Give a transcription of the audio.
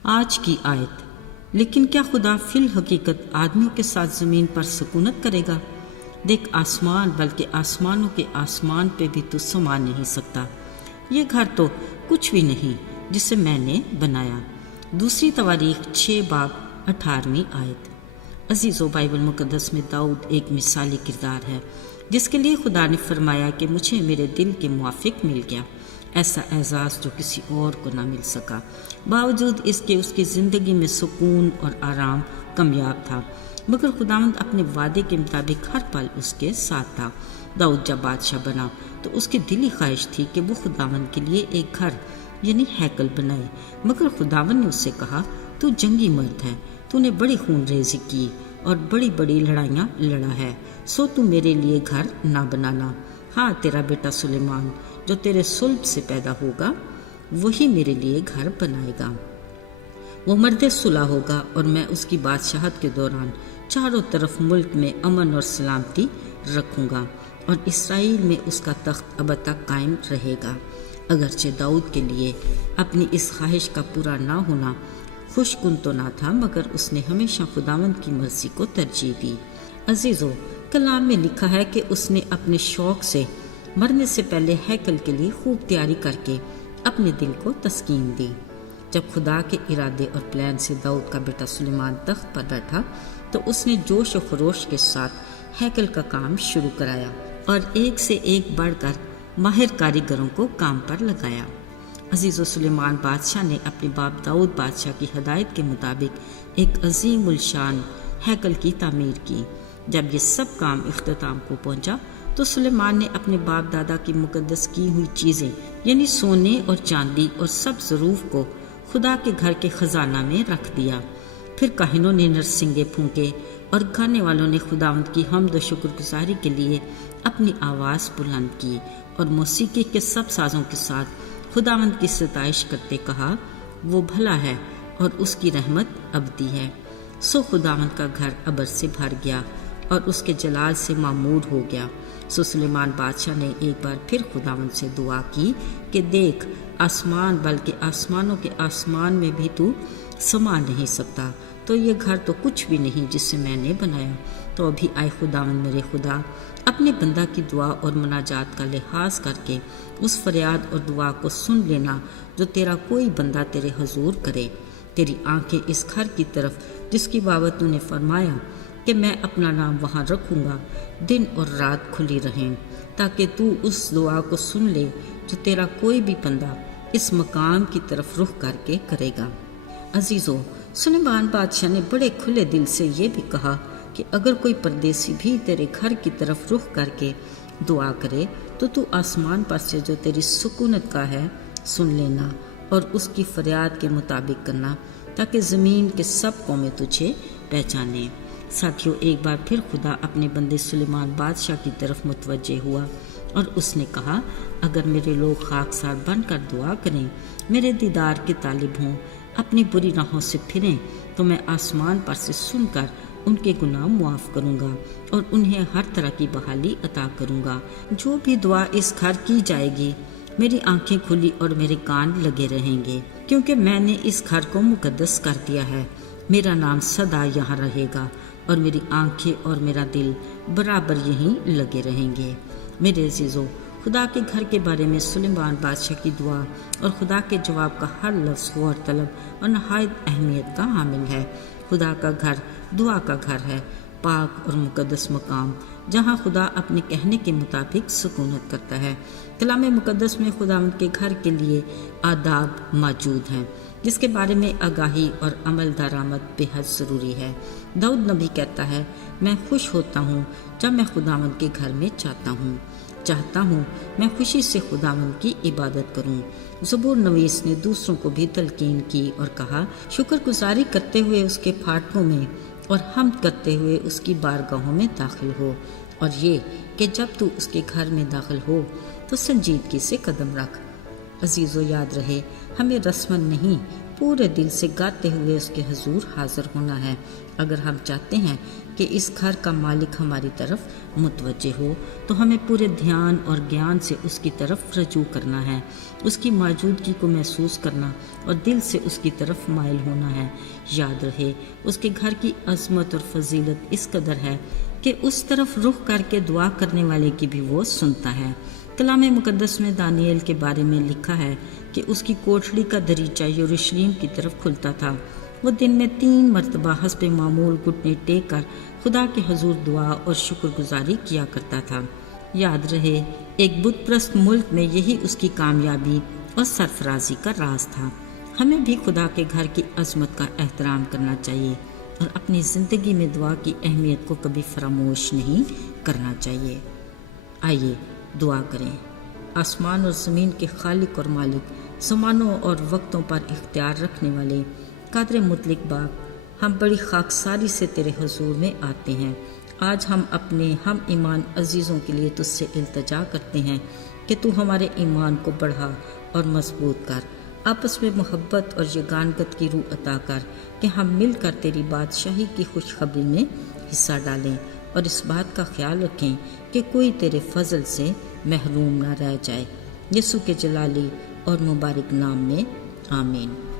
آج کی آیت۔ لیکن کیا خدا فی الحقیقت آدمیوں کے ساتھ زمین پر سکونت کرے گا؟ دیکھ آسمان، بلکہ آسمانوں کے آسمان پہ بھی تو سما نہیں سکتا۔ یہ گھر تو کچھ بھی نہیں جسے میں نے بنایا۔ دوسری تواریخ 6 باب 18 آیت۔ عزیزو، بائبل مقدس میں داؤد ایک مثالی کردار ہے جس کے لیے خدا نے فرمایا کہ مجھے میرے دل کے موافق مل گیا، ایسا اعزاز جو کسی اور کو نہ مل سکا، باوجود اس کے اس کی زندگی میں سکون اور آرام کمیاب تھا، مگر خداوند اپنے وعدے کے مطابق ہر پل اس کے ساتھ تھا۔ داؤد جب بادشاہ بنا تو اس کی دلی خواہش تھی کہ وہ خداوند کے لیے ایک گھر یعنی ہیکل بنائے، مگر خداوند نے اس سے کہا، تو جنگی مرد ہے، تو نے بڑی خون ریزی کی اور بڑی بڑی لڑائیاں لڑا ہے، سو تو میرے لیے گھر نہ بنانا۔ ہاں، تیرا بیٹا سلیمان جو تیرے صلب سے پیدا ہوگا وہی میرے لیے گھر بنائے گا۔ وہ مرد صلح ہوگا اور میں اس کی بادشاہت کے دوران چاروں طرف ملک میں امن اور سلامتی رکھوں گا، اور اسرائیل میں اس کا تخت ابد تک قائم رہے گا۔ اگرچہ داؤد کے لیے اپنی اس خواہش کا پورا نہ ہونا خوش کن تو نہ تھا، مگر اس نے ہمیشہ خداوند کی مرضی کو ترجیح دی۔ عزیزو، کلام میں لکھا ہے کہ اس نے اپنے شوق سے مرنے سے پہلے ہیکل کے لیے خوب تیاری کر کے اپنے دل کو تسکین دی۔ جب خدا کے ارادے اور پلان سے داؤد کا بیٹا سلیمان تخت پر بیٹھا تو اس نے جوش و خروش کے ساتھ ہیکل کا کام شروع کرایا اور ایک سے ایک بڑھ کر ماہر کاریگروں کو کام پر لگایا۔ عزیز و سلیمان بادشاہ نے اپنے باپ داؤد بادشاہ کی ہدایت کے مطابق ایک عظیم الشان ہیکل کی تعمیر کی۔ جب یہ سب کام اختتام کو پہنچا تو سلیمان نے اپنے باپ دادا کی مقدس کی ہوئی چیزیں یعنی سونے اور چاندی اور سب ظروف کو خدا کے گھر کے خزانہ میں رکھ دیا۔ پھر کاہنوں نے نرسنگے پھونکے اور گانے والوں نے خداوند کی حمد و شکر گزاری کے لیے اپنی آواز بلند کی اور موسیقی کے سب سازوں کے ساتھ خداوند کی ستائش کرتے کہا، وہ بھلا ہے اور اس کی رحمت ابدی ہے۔ سو خداوند کا گھر ابر سے بھر گیا اور اس کے جلال سے معمور ہو گیا۔ سو سلیمان بادشاہ نے ایک بار پھر خداوند سے دعا کی کہ دیکھ آسمان، بلکہ آسمانوں کے آسمان میں بھی تو سما نہیں سکتا، تو یہ گھر تو کچھ بھی نہیں جسے میں نے بنایا۔ تو ابھی آئے خداوند میرے خدا، اپنے بندہ کی دعا اور مناجات کا لحاظ کر کے اس فریاد اور دعا کو سن لینا جو تیرا کوئی بندہ تیرے حضور کرے۔ تیری آنکھیں اس گھر کی طرف جس کی بابت تو نے فرمایا کہ میں اپنا نام وہاں رکھوں گا، دن اور رات کھلی رہیں، تاکہ تو اس دعا کو سن لے جو تیرا کوئی بھی بندہ اس مقام کی طرف رخ کر کے کرے گا۔ عزیزو، سلیمان بادشاہ نے بڑے کھلے دل سے یہ بھی کہا کہ اگر کوئی پردیسی بھی تیرے گھر کی طرف رخ کر کے دعا کرے تو آسمان پر سے جو تیری سکونت کا ہے سن لینا اور اس کی فریاد کے مطابق کرنا، تاکہ زمین کے سب قومیں تجھے پہچانے۔ ساتھیوں، ایک بار پھر خدا اپنے بندے سلیمان بادشاہ کی طرف متوجہ ہوا اور اس نے کہا، اگر میرے لوگ خاکسار بن کر دعا کریں، میرے دیدار کے طالب ہوں، اپنی بری راہوں سے پھریں، تو میں آسمان پر سے سن کر ان کے گناہ معاف کروں گا اور انہیں ہر طرح کی بحالی عطا کروں گا۔ جو بھی دعا اس گھر کی جائے گی، میری آنکھیں کھلی اور میرے کان لگے رہیں گے، کیونکہ میں نے اس گھر کو مقدس کر دیا ہے۔ میرا نام سدا یہاں رہے گا اور میری آنکھیں اور میرا دل برابر یہیں لگے رہیں گے۔ میرے عزیزو، خدا کے گھر کے بارے میں سلیمان بادشاہ کی دعا اور خدا کے جواب کا ہر لفظ غور طلب اور نہایت اہمیت کا حامل ہے۔ خدا کا گھر دعا کا گھر ہے، پاک اور مقدس مقام جہاں خدا اپنے کہنے کے مطابق سکونت کرتا ہے۔ کلام مقدس میں خداوند کے گھر کے لیے آداب موجود ہیں جس کے بارے میں آگاہی اور عمل درآمد بے حد ضروری ہے۔ داؤد نبی کہتا ہے، میں خوش ہوتا ہوں جب میں خداوند کے گھر میں چاہتا ہوں میں خوشی سے خداوند کی عبادت کروں۔ زبور نویس نے دوسروں کو بھی تلقین کی اور کہا، شکر گزاری کرتے ہوئے اس کے پھاٹکوں میں اور حمد کرتے ہوئے اس کی بارگاہوں میں داخل ہو، اور یہ کہ جب تو اس کے گھر میں داخل ہو تو سنجیدگی سے قدم رکھ۔ عزیزو، یاد رہے، ہمیں رسماً نہیں پورے دل سے گاتے ہوئے اس کے حضور حاضر ہونا ہے۔ اگر ہم چاہتے ہیں کہ اس گھر کا مالک ہماری طرف متوجہ ہو تو ہمیں پورے دھیان اور گیان سے اس کی طرف رجوع کرنا ہے، اس کی موجودگی کو محسوس کرنا اور دل سے اس کی طرف مائل ہونا ہے۔ یاد رہے اس کے گھر کی عظمت اور فضیلت اس قدر ہے کہ اس طرف رخ کر کے دعا کرنے والے کی بھی وہ سنتا ہے۔ کلام مقدس میں دانیال کے بارے میں لکھا ہے کہ اس کی کوٹھڑی کا دریچہ یروشلم کی طرف کھلتا تھا۔ وہ دن میں 3 مرتبہ حسب معمول گھٹنے ٹیک کر خدا کے حضور دعا اور شکر گزاری کیا کرتا تھا۔ یاد رہے ایک بت پرست ملک میں یہی اس کی کامیابی اور سرفرازی کا راز تھا۔ ہمیں بھی خدا کے گھر کی عظمت کا احترام کرنا چاہیے اور اپنی زندگی میں دعا کی اہمیت کو کبھی فراموش نہیں کرنا چاہیے۔ آئیے دعا کریں۔ آسمان اور زمین کے خالق اور مالک، زمانوں اور وقتوں پر اختیار رکھنے والے قادر مطلق باپ، ہم بڑی خاکساری سے تیرے حضور میں آتے ہیں۔ آج ہم اپنے ہم ایمان عزیزوں کے لیے تجھ سے التجا کرتے ہیں کہ تو ہمارے ایمان کو بڑھا اور مضبوط کر، آپس میں محبت اور یگانگت کی روح عطا کر کہ ہم مل کر تیری بادشاہی کی خوشخبری میں حصہ ڈالیں اور اس بات کا خیال رکھیں کہ کوئی تیرے فضل سے محروم نہ رہ جائے۔ یسوع کے جلالی اور مبارک نام میں آمین۔